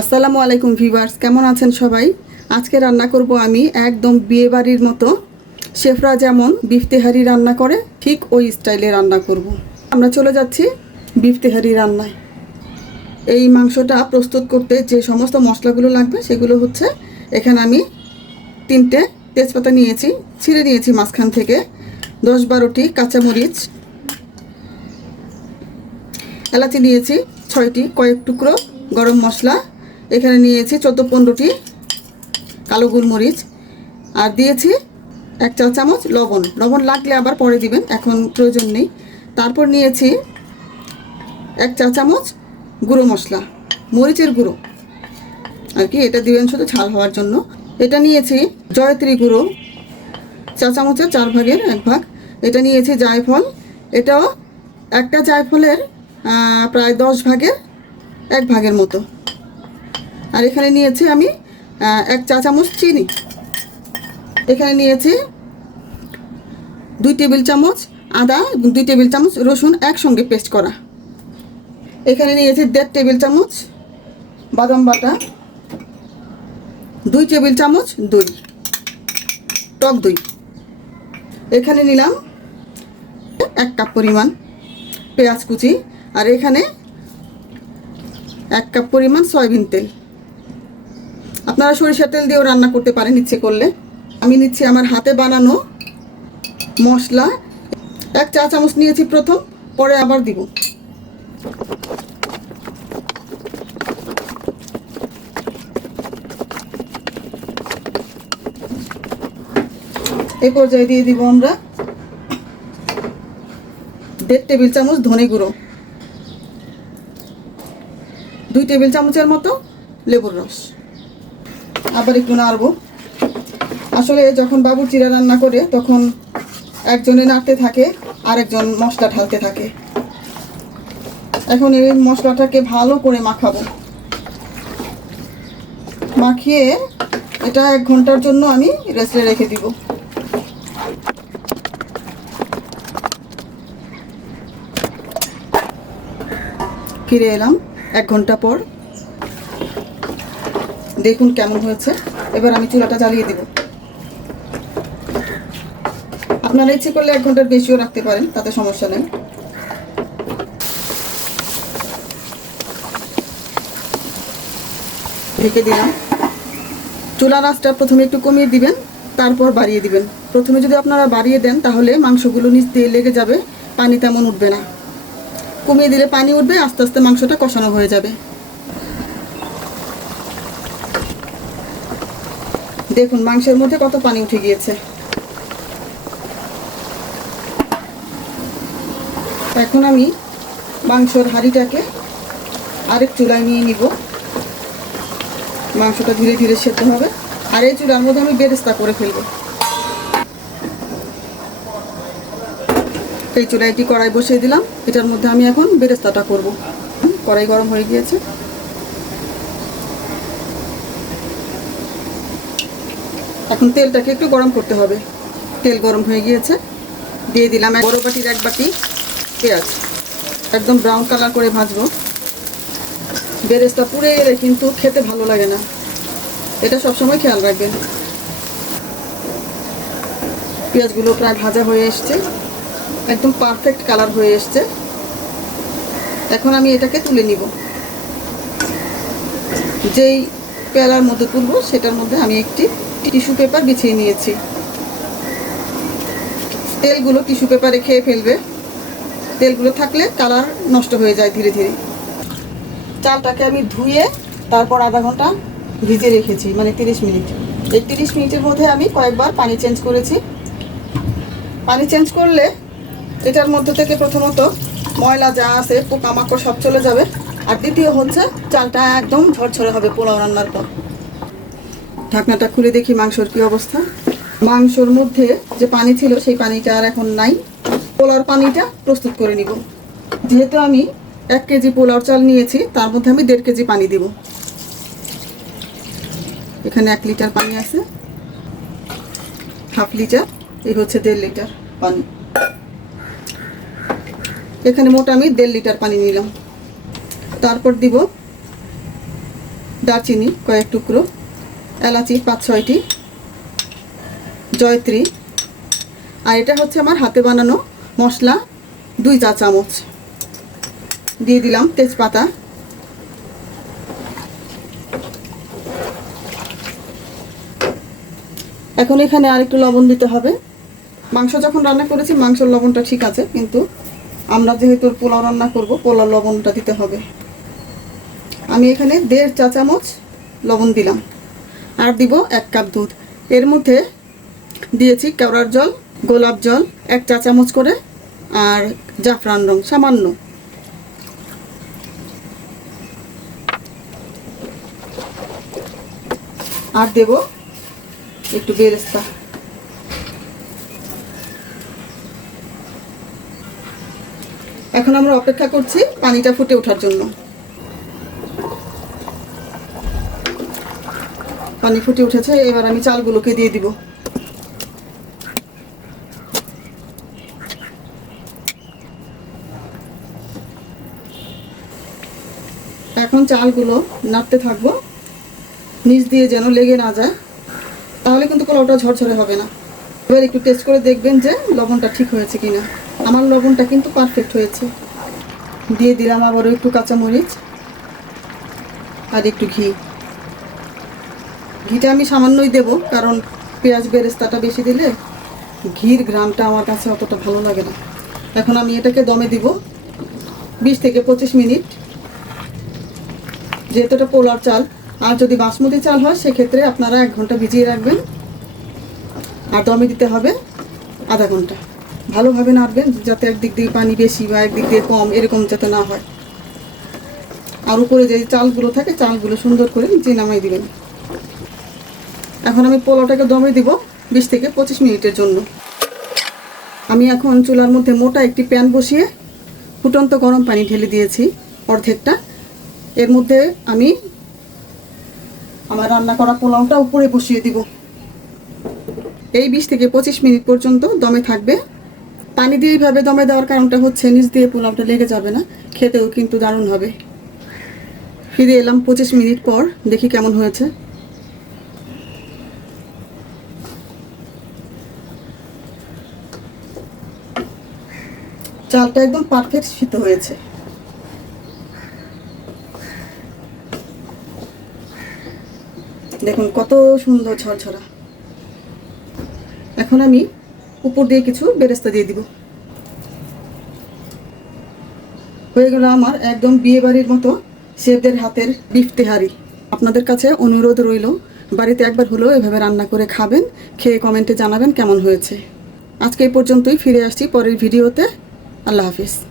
আসসালামু আলাইকুম ভিভার্স কেমন আছেন সবাই? আজকে রান্না করব আমি একদম বিয়ে বাড়ির মতো। শেফরা যেমন বিফ তেহারি রান্না করে, ঠিক ওই স্টাইলে রান্না করব। আমরা চলে যাচ্ছি বিফ তেহারি রান্নায়। এই মাংসটা প্রস্তুত করতে যে সমস্ত মশলাগুলো লাগবে সেগুলো হচ্ছে, এখানে আমি তিনটে তেজপাতা নিয়েছি, ছিঁড়ে নিয়েছি মাঝখান থেকে, দশ বারোটি কাঁচামরিচ, এলাচি নিয়েছি ছয়টি, কয়েক টুকরো গরম মশলা এখানে নিয়েছি চোদ্দ পনেরোটি কালো গোলমরিচ। আর দিয়েছি এক চা চামচ লবণ। লবণ লাগলে আবার পরে দিবেন, এখন প্রয়োজন নেই। তারপর নিয়েছি এক চা চামচ গুঁড়ো মশলা, মরিচের গুঁড়ো। আর কি, এটা দিবেন শুধু ঝাল হওয়ার জন্য। এটা নিয়েছি জয়ত্রী গুঁড়ো, চা চামচের চার ভাগের এক ভাগ। এটা নিয়েছি জায়ফল। এটাও একটা জায়ফলের প্রায় দশ ভাগের এক ভাগের মতো। আর এখানে নিয়েছি আমি এক চা চামচ চিনি। এখানে নিয়েছি দুই টেবিল চামচ আদা, দুই টেবিল চামচ রসুন একসঙ্গে পেস্ট করা। এখানে নিয়েছি দেড় টেবিল চামচ বাদাম বাটা, দুই টেবিল চামচ দই, টক দই। এখানে নিলাম এক কাপ পরিমাণ পেঁয়াজ কুচি, আর এখানে এক কাপ পরিমাণ সয়াবিন তেল। আপনারা সরিষার তেল দিয়েও রান্না করতে পারেন ইচ্ছে করলে। আমি নিচ্ছি আমার হাতে বানানো মশলা। এক চা চামচ নিয়েছি প্রথম, পরে আবার দিব। এই পর্যায়ে দিয়ে দিব আমরা দেড় টেবিল চামচ ধনে গুঁড়ো, দুই টেবিল চামচের মতো লেবুর রস। আবার একটু নাড়বো। আসলে যখন বাবুর চিরা রান্না করে, তখন একজনে নাড়তে থাকে, আরেকজন মশলা ঢালতে থাকে। এখন এই মশলাটাকে ভালো করে মাখাবো। মাখিয়ে এটা এক ঘণ্টার জন্য আমি রেস্টে রেখে দিব। ফিরে এলাম এক ঘণ্টা পর। দেখুন কেমন হয়েছে। এবার আমি চুলাটা জ্বালিয়ে দেব। আপনারা ইচ্ছে করলে এক ঘণ্টার বেশিও রাখতে পারেন, তাতে সমস্যা নেই। ঢেকে দিলাম। চুলা রাসটা প্রথমে একটু কমিয়ে দিবেন, তারপর বাড়িয়ে দিবেন। প্রথমে যদি আপনারা বাড়িয়ে দেন, তাহলে মাংসগুলো নিচ দিয়ে লেগে যাবে, পানি তেমন উঠবে না। কমিয়ে দিলে পানি উঠবে, আস্তে আস্তে মাংসটা কষানো হয়ে যাবে। দেখুন, মাংসের মধ্যে কত পানি উঠে গিয়েছে। এখন আমি মাংসর হাঁড়িটাকে আরেক চুলায় নিয়ে নিব। মাংসটা ধীরে ধীরে সেদ্ধ হবে। আর এই চুলার মধ্যে আমি বেরেস্তা করে ফেলব। এই চুলাইটি কড়াই বসিয়ে দিলাম। এটার মধ্যে আমি এখন বেরেস্তাটা করব। কড়াই গরম হয়ে গিয়েছে। এখন তেলটাকে একটু গরম করতে হবে। তেল গরম হয়ে গিয়েছে। দিয়ে দিলাম এক বড় বাটির এক বাটি পেঁয়াজ। একদম ব্রাউন কালার করে ভাজবো। বেরেস্তা পুড়ে গেলে কিন্তু খেতে ভালো লাগে না। এটা সবসময় খেয়াল রাখবেন। পেঁয়াজগুলো প্রায় ভাজা হয়ে এসছে। একদম পারফেক্ট কালার হয়ে এসছে। এখন আমি এটাকে তুলে নিব। যেই পেয়ালার মধ্যে তুলবো, সেটার মধ্যে আমি একটি টিস্যু পেপার বিছিয়ে নিয়েছি। তেলগুলো টিস্যু পেপারে খেয়ে ফেলবে। তেলগুলো থাকলে কালার নষ্ট হয়ে যায় ধীরে ধীরে। চালটাকে আমি ধুয়ে তারপর আধা ঘণ্টা ভিজে রেখেছি মানে তিরিশ মিনিট। এই তিরিশ মিনিটের মধ্যে আমি কয়েকবার পানি চেঞ্জ করেছি। পানি চেঞ্জ করলে এটার মধ্যে থেকে প্রথমত ময়লা যা আছে, পোকামাকড় সব চলে যাবে। আর দ্বিতীয় হচ্ছে চালটা একদম ঝরঝরে হবে পোলাও রান্নার পর। ঢাকনাটা খুলে দেখি মাংসর কি অবস্থা। মাংসর মধ্যে যে পানি ছিল, সেই পানিটা আর এখন নাই। পোলাওর পানিটা প্রস্তুত করে নিব। যেহেতু আমি এক কেজি পোলাও চাল নিয়েছি, তার মধ্যে আমি দেড় কেজি পানি দিব। এখানে এক লিটার পানি আছে। হাফ লিটার, এই হচ্ছে দেড় লিটার পানি। এখানে মোট আমি দেড় লিটার পানি নিলাম। তারপর দিব দারচিনি কয়েক টুকরো। এলাচি পাঁচ, ছয়টি। জয়ত্রী। আর এটা হচ্ছে আমার হাতে বানানো মশলা, দুই চা চামচ। দিয়ে দিলাম তেজপাতা। এখন এখানে আরেকটু লবণ দিতে হবে। মাংস যখন রান্না করেছি, মাংসের লবণটা ঠিক আছে, কিন্তু আমরা যেহেতু পোলাও রান্না করব পোলাও লবণটা দিতে হবে। আমি এখানে দেড় চা চামচ লবণ দিলাম। আর দিব এক কাপ দুধ। এর মধ্যে দিয়েছি কেওড়ার জল, গোলাপ জল, এক চা চামচ করে, আর জাফরান রং, সামান্য। আর দেব একটু বেরেস্তা। এখন আমরা অপেক্ষা করছি পানিটা ফুটে ওঠার জন্য। পানি ফুটে উঠেছে, এবার আমি চালগুলোকে দিয়ে দিব। এখন চালগুলো নাড়তে থাকব। নিচ দিয়ে যেন লেগে না যায়, তাহলে কিন্তু পোলাওটা ঝরঝরে হবে না। এবার একটু টেস্ট করে দেখবেন যে লবণটা ঠিক হয়েছে কিনা। আমার লবণটা কিন্তু পারফেক্ট হয়েছে। দিয়ে দিলাম আবারও একটু কাঁচামরিচ আর একটু ঘি। ঘিটা আমি সামান্যই দেব, কারণ পেঁয়াজ বেরেস্তাটা বেশি দিলে ঘির ঘ্রামটা আমার কাছে অতটা ভালো লাগে না। এখন আমি এটাকে দমে দিব বিশ থেকে পঁচিশ মিনিট। যেহেতু এটা পোলার চাল, আর যদি বাসমতি চাল হয়, সেক্ষেত্রে আপনারা এক ঘণ্টা ভিজিয়ে রাখবেন। আর দমে দিতে হবে আধা ঘণ্টা। ভালোভাবে নাড়বেন, যাতে একদিক দিয়ে পানি বেশি বা একদিক দিয়ে কম, এরকম যাতে না হয়। আর উপরে যে চালগুলো থাকে, চালগুলো সুন্দর করে নিচে নামাই দিবেন। এখন আমি পোলাওটাকে দমে দিব বিশ থেকে পঁচিশ মিনিটের জন্য। আমি এখন চুলার মধ্যে মোটা একটি প্যান বসিয়ে ফুটন্ত গরম পানি ঢেলে দিয়েছি অর্ধেকটা। এর মধ্যে আমি আমার রান্না করা পোলাওটা উপরে বসিয়ে দিব। এই বিশ থেকে পঁচিশ মিনিট পর্যন্ত দমে থাকবে। পানি দিয়ে এইভাবে দমে দেওয়ার কারণটা হচ্ছে, নিচ দিয়ে পোলাওটা লেগে যাবে না, খেতেও কিন্তু দারুণ হবে। ফিরে এলাম পঁচিশ মিনিট পর, দেখি কেমন হয়েছে। চালটা একদম পারফেক্ট সিদ্ধ হয়েছে। দেখুন কত সুন্দর ঝরঝরা। এখন আমি উপর দিয়ে কিছু বেরেস্তা দিয়ে দিব। হয়ে গেল আমার একদম বিয়ে বাড়ির মতো শেফদের হাতের বিফ তেহারি। আপনাদের কাছে অনুরোধ রইল, বাড়িতে একবার হলেও এভাবে রান্না করে খাবেন, খেয়ে কমেন্টে জানাবেন কেমন হয়েছে। আজকে এই পর্যন্তই, ফিরে আসছি পরের ভিডিওতে। আল্লাহ হাফিজ।